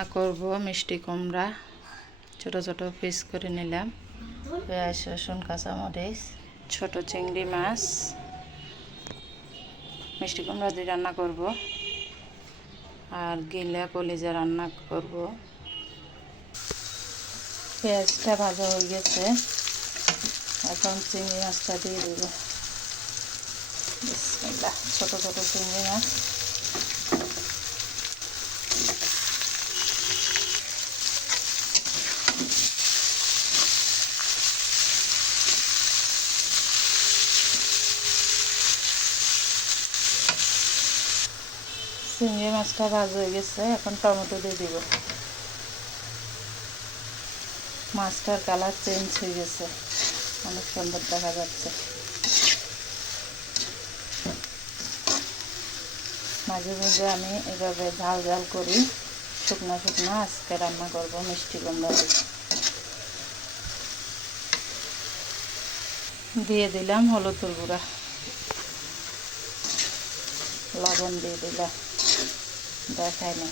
রান্না করব মিষ্টি কুমড়া। ছোট ছোট পিস করে নিলাম। পেঁয়াজ, রসুন, কাঁচামরিচ, ছোট চিংড়ি মাছ। মিষ্টি কুমড়া দিয়ে রান্না করব আর গিলা কলিজা রান্না করব। পেঁয়াজটা ভাজা হয়ে গেছে, এখন চিংড়ি মাছটা দিয়ে দেব। বিসমিল্লাহ। ছোট ছোট চিংড়ি মাছ। চিংড়ি মাছটা ভাজা হয়ে গেছে, এখন টমেটো দিয়ে দিব। মাছটার কালার চেঞ্জ হয়ে গেছে, অনেক সুন্দর দেখা যাচ্ছে। মাঝে মাঝে আমি এভাবে ঝাল ঝাল করি, শুকনো শুকনো আজকে রান্না করব মিষ্টি কুমড়া দিয়ে দিলাম হলুদের গুঁড়া, লবণ দিয়ে দিলাম, দেখাই না।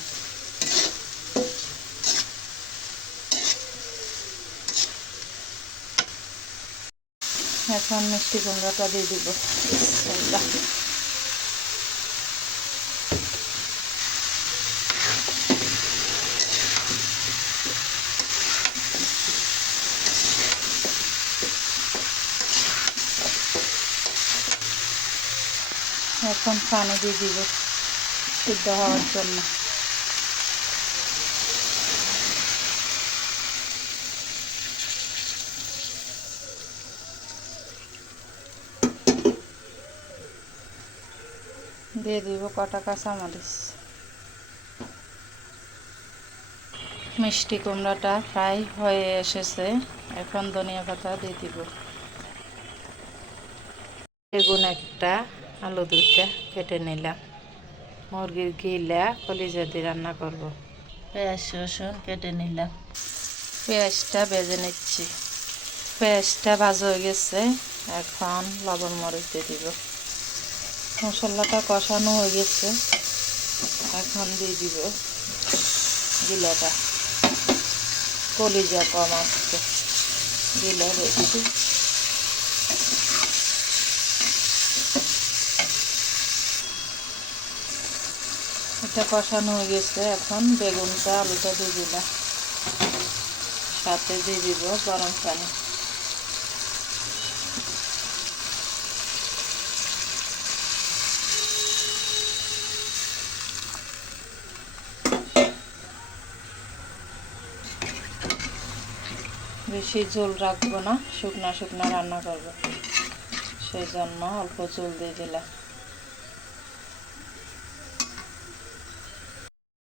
এখন মিষ্টি কুমড়াটা দিয়ে দিব। এখন পানি দিয়ে দিব সিদ্ধ হওয়ার জন্য। দিয়ে দিব কটা কাঁচামরিচ। মিষ্টি কুমড়াটা ফ্রাই হয়ে এসেছে, এখন ধনিয়া পাতা দিয়ে দিব। বেগুন একটা, আলু দুইটা কেটে নিলাম। মুরগির গিলা কলিজা দিয়ে রান্না করব। পেঁয়াজ রসুন কেটে নিলাম, পেঁয়াজটা ভেজে নিচ্ছি। পেঁয়াজটা ভাজা হয়ে গেছে, এখন লবণ মরিচ দিয়ে দিব। মশলাটা কষানো হয়ে গেছে, এখন দিয়ে দিব গিলাটা। কলিজা কম আসছে, গিলা দিয়ে দিব। এটা কষানো হয়ে গেছে, এখন বেগুনটা আলুটা দিয়ে দিলাম, সাথে দিয়ে দিব গরম পানি। বেশি ঝোল রাখবো না, শুকনা শুকনা রান্না করবো, সেই জন্য অল্প ঝোল দিয়ে দিলাম।